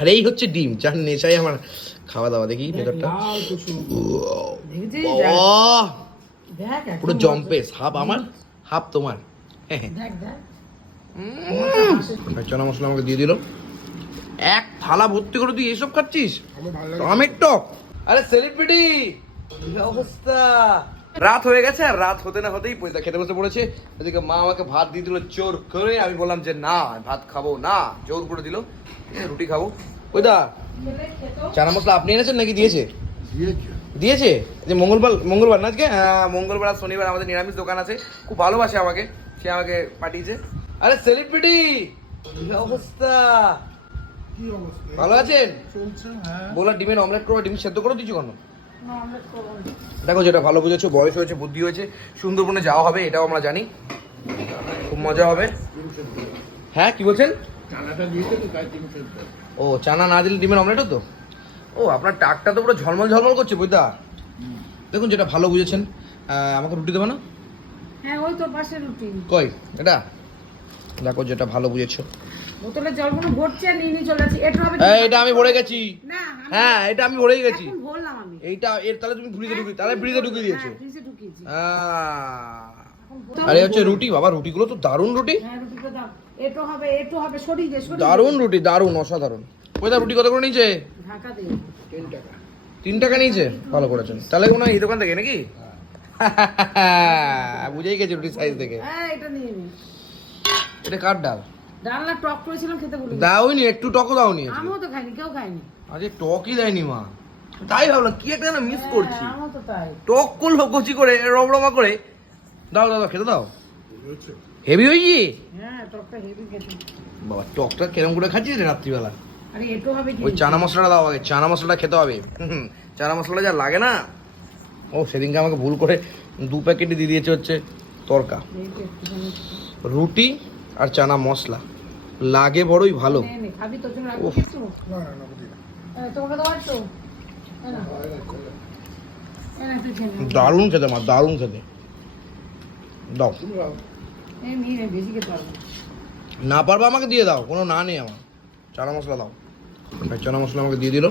আর এই হচ্ছে ডিম যার নেশাই আমার খাওয়া দাওয়া দেখি ভেতরটা। পুরো জম্পেস হাফ আমার হাফ তোমার। হ্যাঁ হ্যাঁ। চনা মশলা আমাকে দিয়ে দিল। এক থালা ভর্তি করে তুই এসব খাচ্ছিস? টক আরে সেলিব্রিটি অবস্থা? রাত হয়ে গেছে আর রাত হতে না হতেই পয়সা খেতে বসে পড়েছে। এদিকে মা আমাকে ভাত দিয়ে দিল জোর করে। আমি বললাম যে না ভাত খাব না। জোর করে দিল রুটি খাব। ওইদা চানা মশলা আপনি এনেছেন নাকি দিয়েছে? দিয়েছে। যে মঙ্গলবার মঙ্গলবার না আজকে? হ্যাঁ মঙ্গলবার আর শনিবার আমাদের নিরামিষ দোকান আছে। খুব ভালোবাসে আমাকে। সে আমাকে পাঠিয়েছে। আরে সেলিব্রিটি অবস্থা? ভালো আছেন? হ্যাঁ। বলা ডিমের অমলেট করে ডিম সেদ্ধ করে দিচ্ছ কেন। দেখো যেটা ভালো বুঝেছ বয়স হয়েছে বুদ্ধি হয়েছে সুন্দরবনে যাওয়া হবে এটাও আমরা জানি। খুব মজা হবে। হ্যাঁ কি বলছেন? ও চানা না দিলে ডিমের অমলেটও তো? ও আপনার টাকটা তো পুরো ঝলমল ঝলমল করছে বুঝতা দেখুন যেটা ভালো বুঝেছেন। আমাকে রুটি দেবে না? হ্যাঁ ওই তো পাশে রুটি। কই এটা? দেখো যেটা ভালো বুঝেছ। বোতলে জলগুলো ভরছে? নিয়ে নিয়ে চলে যাচ্ছি। এটা হবে এটা আমি ভরে গেছি। না হ্যাঁ এটা আমি ভরেই গেছি। বললাম আমি। এইটা এর তাহলে তুমি ফ্রিজে ঢুকিয়ে তাহলে ফ্রিজে ঢুকিয়ে দিয়েছ। হ্যাঁ, ফ্রিজে ঢুকিয়েছি। এখন বললাম- আরে হচ্ছে রুটি বাবা রুটিগুলো তো দারুণ রুটি। হ্যাঁ রুটিটা দাও এটো হবে এটো হবে সরিয়ে দে সরিয়ে। দারুণ রুটি দারুণ অসাধারণ। ওইটা রুটি কত করে নিয়েছে? ঢাকা দে তিন টাকা। তিন টাকা নিয়েছে? ভালো করেছেন। তাহলে কোনো এই দোকান থেকে নাকি? বুঝেই গেছে রুটি সাইজ দেখে। হ্যাঁ এটা নিয়ে নে। এটা কার ডাল? ডালনা টক করেছিলাম খেতে ভুলে। দাওনি একটু টকও দাওনি আমিও তো খাইনি কেউ খাইনি আজকে টকই দেয়নি মা। তাই ভাবলাম কি একটা যেন মিস করছি। হ্যাঁ, আমিও তো তাই। টক করল কচি করে রমরমা করে। দাও দাও খেতে দাও। হেভি হয়ে গিয়ে হ্যাঁ টকটা হেভি খেতে। বাবা টকটা কেরম করে খাচ্ছিস রে রাত্রিবেলা? ওই চানা মশলাটা দাও আগে চানা মশলাটা খেতে হবে। চানা মশলাটা যা লাগে না। ও সেদিনকে আমাকে ভুল করে দু প্যাকেটই দিয়ে দিয়েছে হচ্ছে তরকা। রুটি আর চানা মশলা। লাগে বড়ই ভালো। নে, নে, খাবি তোর জন্য রাখবি কিছু না না তোমাকে তো। দারুণ খেতে মা দারুণ খেতে। দাও। নে, পারব না। না পারবে আমাকে দিয়ে দাও কোনো না নেই আমার। চানা মশলা দাও। চানা মশলা আমাকে দিয়ে দিল।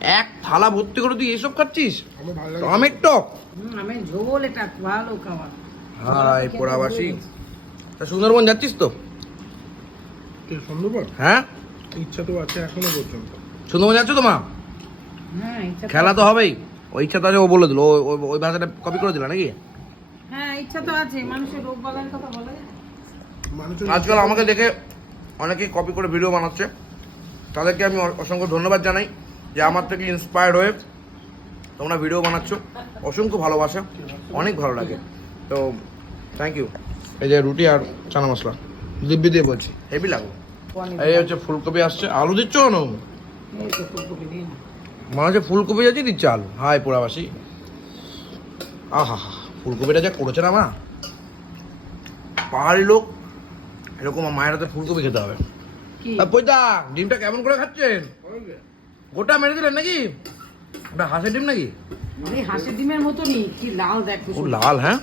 এক থালা ভর্তি করে তুই এসব খাচ্ছিস? আমার ভালো লাগে আমের টক? হুম, ঝোল এটা ভালো খাবার। হাই পোড়াবাসি। তা সুন্দরবন যাচ্ছিস তো? সুন্দরবন হ্যাঁ? ইচ্ছা তো আছে এখনও পর্যন্ত। সুন্দরবন যাচ্ছ তো মা? হ্যাঁ খেলা তো হবেই। ওই ইচ্ছা তো আছে ও বলে দিল। ওই ভাষাটা কপি করে দিল নাকি? হ্যাঁ ইচ্ছা তো আছে। মানুষের রোগ বাগানের কথা বলা। আজকাল আমাকে দেখে অনেকেই কপি করে ভিডিও বানাচ্ছে। তাদেরকে আমি অসংখ্য ধন্যবাদ জানাই যে আমার থেকে ইন্সপায়ার্ড হয়ে তোমরা ভিডিও বানাচ্ছ। অসংখ্য ভালোবাসা। অনেক ভালো লাগে। তো থ্যাংক ইউ এই যে রুটি আর চানা মশলা। দিব্যি দিয়ে বলছি। হেভি পনির। এই হচ্ছে ফুলকপি আসছে। আলু দিচ্ছ না এই তো ফুলকপি দিয়ে না। মনে হচ্ছে ফুলকপি যাচ্ছি দিচ্ছে আলু হাই পোড়াবাসি। আহা হা ফুলকপিটা যা করেছে না মা? পাহাড়ি লোক এরকম মায়ের হাতে ফুলকপি খেতে হবে। কি? তা পয়দা ডিমটা কেমন করে খাচ্ছেন? গোটা মেরে দিলেন নাকি? ওটা হাঁসের ডিম নাকি? হাঁসের ডিমের মতনই কি লাল দেখ ও লাল হ্যাঁ?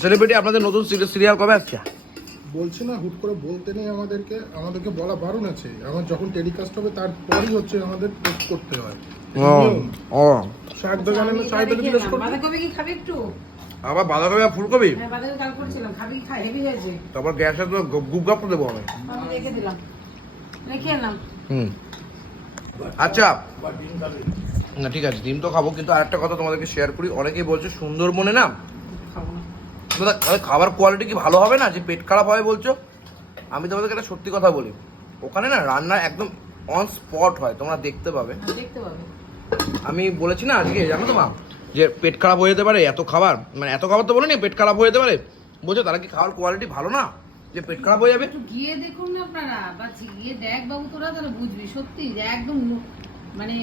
সেলিব্রিটি আপনাদের নতুন সিরিয়াল কবে আসছে? বলছে না হুট করে বলতে নেই আমাদেরকে। আমাদেরকে বলা বারণ আছে। আমার যখন টেলিকাস্ট হবে তারপরই হচ্ছে আমাদের পোস্ট করতে হয়। ও ও। শাক দোকানে না চাই দিলে জিজ্ঞেস করতে বাঁধাকপি কি খাবি একটু? আবার বাঁধাকপি আর ফুলকপি? হ্যাঁ বাঁধাকপি কাল করেছিলাম। খাবি খাই হেভি হয়েছে। তারপর গ্যাসে তো গুপ গাপ দেবো আমি। আমি রেখে দিলাম। রেখে এলাম। হুম। আচ্ছা। না ঠিক আছে ডিম তো খাব কিন্তু আরেকটা কথা তোমাদেরকে শেয়ার করি। অনেকেই বলছে সুন্দরবনে না দাদা, খাবার কোয়ালিটি কি ভালো হবে না? যে পেট খারাপ হবে বলছো? আমি তোমাদেরকে একটা সত্যি কথা বলি। ওখানে না রান্না একদম অন স্পট হয় তোমরা দেখতে পাবে। হ্যাঁ, দেখতে পাবে। আমি বলেছি না আজকে জানো তো মা? যে পেট খারাপ হয়ে যেতে পারে এত খাবার মানে এত খাবার তো বলিনি পেট খারাপ হয়ে যেতে পারে। বলছো তারা কি খাওয়ার কোয়ালিটি ভালো না? যে পেট খারাপ হয়ে যাবে? গিয়ে দেখুন না আপনারা বা গিয়ে দেখ বাবু তোরা তাহলে বুঝবি। সত্যি যে একদম মানে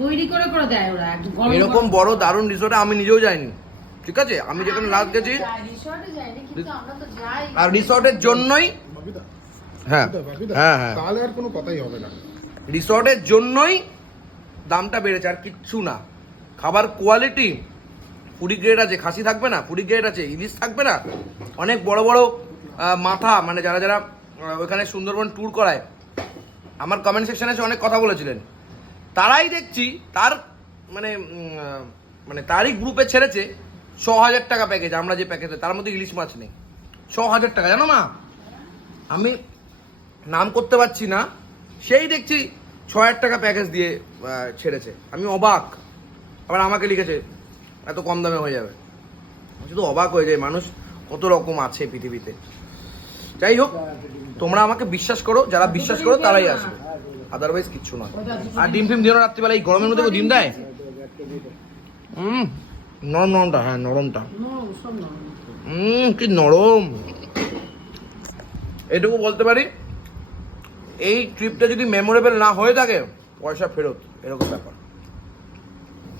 তৈরি করে করে দেয় ওরা একদম এরকম বড় দারুণ রিসোর্টে আমি নিজেও যাইনি। ঠিক আছে? আমি যেখানে লাস্ট গেছি রিসর্টে যাইনি কিন্তু আমরা তো যাই। আর রিসোর্টের জন্যই হ্যাঁ হ্যাঁ হ্যাঁ। তাহলে আর কোনো কথাই হবে না। রিসর্টের জন্যই দামটা বেড়েছে আর কিচ্ছু না। খাবার কোয়ালিটি ফুডি গ্রেড আছে খাসি থাকবে না ফুডি গ্রেড আছে ইলিশ থাকবে না। অনেক বড় বড় মাথা মানে যারা যারা ওখানে সুন্দরবন ট্যুর করায় আমার কমেন্ট সেকশনে এসে অনেক কথা বলেছিলেন। তারাই দেখছি তার মানে মানে তারই গ্রুপে ছেড়েছে ছ হাজার টাকা প্যাকেজ আমরা যে প্যাকেজে তার মধ্যে ইলিশ মাছ নেই। ছ হাজার টাকা, জানো মা? আমি নাম করতে পারছি না, সেই দেখছি ছ হাজার টাকা প্যাকেজ দিয়ে ছেড়েছে। আমি অবাক। আবার আমাকে লিখেছে, এত কম দামে হয়ে যাবে। শুধু অবাক হয়ে যায় মানুষ কত রকম আছে পৃথিবীতে। যাই হোক, তোমরা আমাকে বিশ্বাস করো, যারা বিশ্বাস করো, তারাই আসবে। আদারওয়াইজ কিচ্ছু নয়। আর ডিম ফিম দিও রাত্রিবেলা, এই গরমের মধ্যে ডিম দেয়? হুম। নরম নরমটা হ্যাঁ নরমটা। হুম কি নরম। এটুকু বলতে পারি এই ট্রিপটা যদি মেমোরেবল না হয়ে থাকে পয়সা ফেরত এরকম ব্যাপার।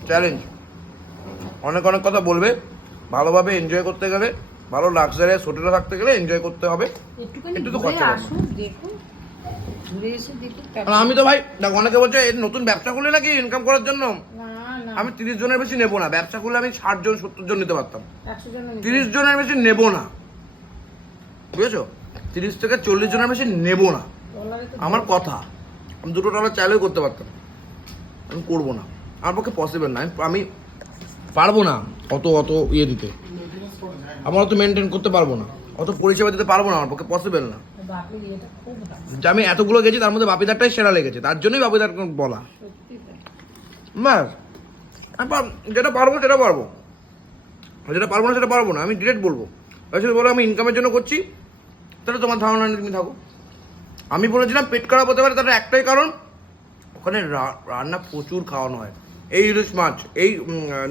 চ্যালেঞ্জ অনেক অনেক কথা বলবে ভালোভাবে এনজয় করতে গেলে ভালো লাক্সারিয়াস হোটেলে থাকতে গেলে এনজয় করতে হবে। একটু তো খরচা আমি তো ভাই দেখ অনেকে বলছে নতুন ব্যবসা খুলে নাকি ইনকাম করার জন্য? আমি তিরিশ জনের বেশি নেব না। ব্যবসা খুললে আমি ষাট জন সত্তর জন নিতে পারতাম। তিরিশ জনের বেশি নেব না। বুঝেছ? তিরিশ থেকে চল্লিশ জনের বেশি নেব না। আমার কথা। আমি দুটো ডলার চাইলেও করতে পারতাম। আমি করব না। আমার পক্ষে পসিবল না। আমি- পারব না অত অত ইয়ে দিতে। আমার অত মেনটেন করতে পারব না। অত পরিষেবা দিতে পারব না। আমার পক্ষে পসিবল না। যে আমি এতগুলো গেছি তার মধ্যে বাপিদারটাই সেরা লেগেছে। তার জন্যই বাপিদার বলা। ব্যাস যেটা পারব সেটা পারব। যেটা পারব না সেটা পারব না আমি ডিরেক্ট বলব। আসলে বলো আমি ইনকামের জন্য করছি তাহলে তোমার ধারণা নিয়ে তুমি থাকো। আমি বলেছিলাম পেট খারাপ হতে পারে তার একটাই কারণ ওখানে রান্না প্রচুর খাওয়ানো হয়। এই ইলিশ মাছ এই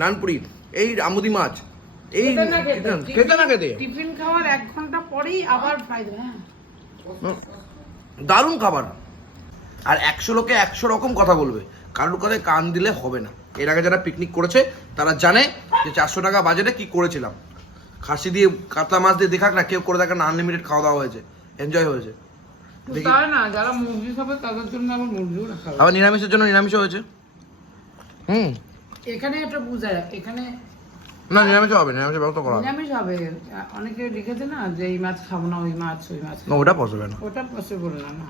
নানপুরি এই আমুদি মাছ এই খেতে না খেতে। টিফিন খাওয়ার এক ঘণ্টা পরেই আবার হ্যাঁ দারুণ খাবার। আর একশো লোকে একশো রকম কথা বলবে। কারোর কথায় কান দিলে হবে না। এর আগে যারা পিকনিক করেছে তারা জানে যে চারশো টাকা বাজেটে কি করেছিলাম। খাসি দিয়ে কাতলা মাছ দিয়ে দেখাক না কেউ করে দেখেন আনলিমিটেড খাওয়া দাওয়া হয়েছে এনজয় হয়েছে। না আবার নিরামিষের জন্য নিরামিষ হয়েছে। হুম। এখানে এটা বোঝা এখানে না নিরামিষ হবে নিরামিষের ব্যবস্থা করা হবে। নিরামিষ হবে। অনেকে লিখেছে না যে এই মাছ খাব না ওই মাছ ওই মাছ না ওটা পসিবল না। ওটা পসিবল না না।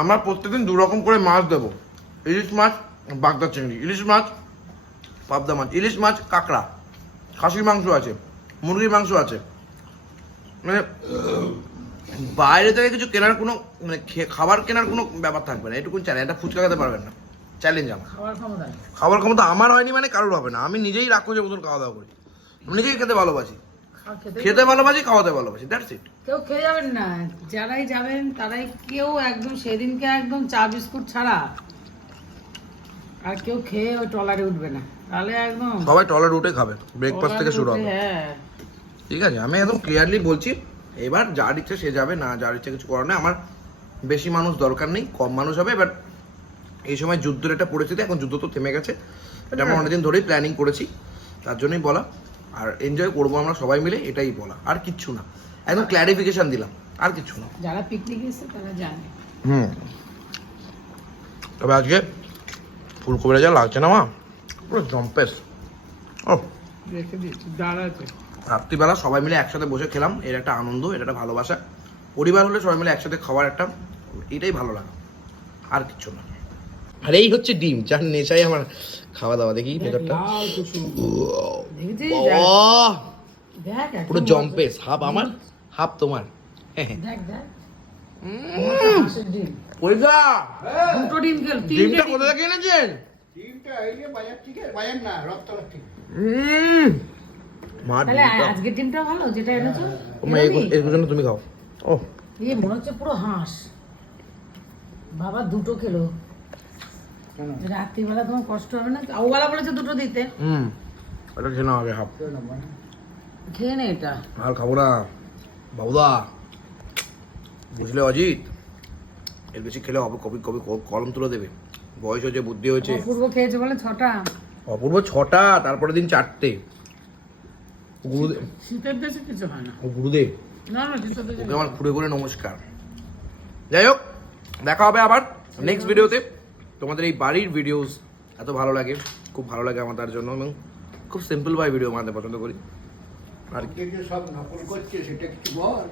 আমরা প্রত্যেকদিন দু রকম করে মাছ দেবো। ইলিশ মাছ বাগদা চিংড়ি। ইলিশ মাছ পাবদা মাছ। ইলিশ মাছ কাঁকড়া। খাসির মাংস আছে মুরগির মাংস আছে। মানে বাইরে থেকে কিছু কেনার কোনো মানে খাবার কেনার কোনো ব্যাপার থাকবে না। এটুকুন চ্যালেঞ্জ এটা ফুচকা খেতে পারবেন না। চ্যালেঞ্জ আমার। খাবার ক্ষমতা আমার হয়নি মানে কারোর হবে না। আমি নিজেই রাক্ষসের মতন খাওয়া দাওয়া করি। আমি নিজেই খেতে ভালোবাসি। খেতে খেতে ভালোবাসি খাওয়াতে ভালোবাসি দ্যাটস ইট কেউ খেয়ে যাবেন না। যারাই যাবেন তারাই কেউ একদম সেদিনকে একদম চা বিস্কুট ছাড়া আর কেউ খেয়ে ওই ট্রলারে উঠবে না। তাহলে একদম সবাই টলার উঠে খাবে ব্রেকফাস্ট থেকে শুরু হবে। হ্যাঁ। ঠিক আছে আমি একদম ক্লিয়ারলি বলছি এবার যার ইচ্ছে সে যাবে না যার ইচ্ছে কিছু করার নেই। আমার বেশি মানুষ দরকার নেই কম মানুষ হবে এবার এই সময় যুদ্ধের একটা পরিস্থিতি এখন যুদ্ধ তো থেমে গেছে। এটা আমরা অনেকদিন ধরেই প্ল্যানিং করেছি তার জন্যই বলা। আর এনজয় করব আমরা সবাই মিলে এটাই বলা। আর কিচ্ছু না। একদম ক্ল্যারিফিকেশন দিলাম আর কিচ্ছু না। যারা পিকনিক এসে তারা জানে। হুম। তবে আজকে ফুলকপিটা যা লাগছে না মা? পুরো জম্পেস ও। রেখে দিচ্ছি দাঁড়াতে। রাত্রিবেলা সবাই মিলে একসাথে বসে খেলাম এর একটা আনন্দ এটা একটা ভালোবাসা। পরিবার হলে সবাই মিলে একসাথে খাওয়ার একটা এটাই ভালো লাগা আর কিছু না। আর এই হচ্ছে ডিম যার নেশাই আমার খাওয়া দাওয়া দেখি ভেতরটা। পুরো জম্পেস হাফ আমার হাফ তোমার। হ্যাঁ, দেখ দেখ হাঁসের ডিম পয়সা দুটো ডিম খেল তিনটে ডিমটা কোথা থেকে এনেছেন? তিনটা এই যে বাজার থেকে বাজার না রপ্তানি থেকে। উম, মা তাহলে আজকের ডিমটা ভালো যেটা এনেছো? মা এই- জন্য তুমি খাও। ও। ইয়ে মনে হচ্ছে পুরো হাঁস। বাবা দুটো খেলো। কেন? রাত্রিবেলা তোমার কষ্ট হবে না? ওবেলা বলেছে দুটো দিতে। হুম। খেয়ে নাও আগে হাফ। মানে? খেয়ে নে এটা। আর খাব না। বাবুদা বুঝলে অজিত? এর বেশি খেলে হবে কবি কবি কলম তুলে দেবে। বয়স হয়েছে বুদ্ধি হয়েছে। অপূর্ব খেয়েছে বলে ছটা। অপূর্ব ছটা তারপরে দিন চারটে। গুরুদেব শীতের দেশে কিছু হয় না। ও গুরুদেব। না না ওকে আমার ঘুরে ঘুরে নমস্কার। যাই হোক দেখা হবে আবার নেক্সট ভিডিওতে তোমাদের এই বাড়ির ভিডিওস এত ভালো লাগে খুব ভালো লাগে আমার তার জন্য এবং খুব সিম্পল ভাই ভিডিও বানাতে পছন্দ করি। আর কি? কে যে সব নকল করছে সেটা কিছু বল।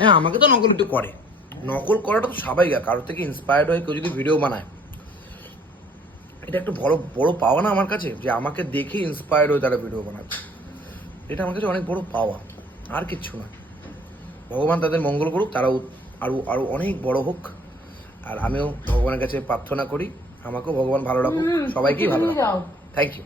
হ্যাঁ আমাকে তো নকল একটু করে। নকল করাটা তো স্বাভাবিক কারোর থেকে ইন্সপায়ার্ড হয়ে কেউ যদি ভিডিও বানায়। এটা একটা বড় বড় পাওয়া না আমার কাছে যে আমাকে দেখে ইন্সপায়ার্ড হয়ে তারা ভিডিও বানাচ্ছে। এটা আমার কাছে অনেক বড় পাওয়া আর কিচ্ছু না। ভগবান তাদের মঙ্গল করুক তারাও আরও আরও অনেক বড় হোক। আর আমিও ভগবানের কাছে প্রার্থনা করি আমাকেও ভগবান ভালো রাখুক। সবাইকেই ভালো রাখুক। Thank you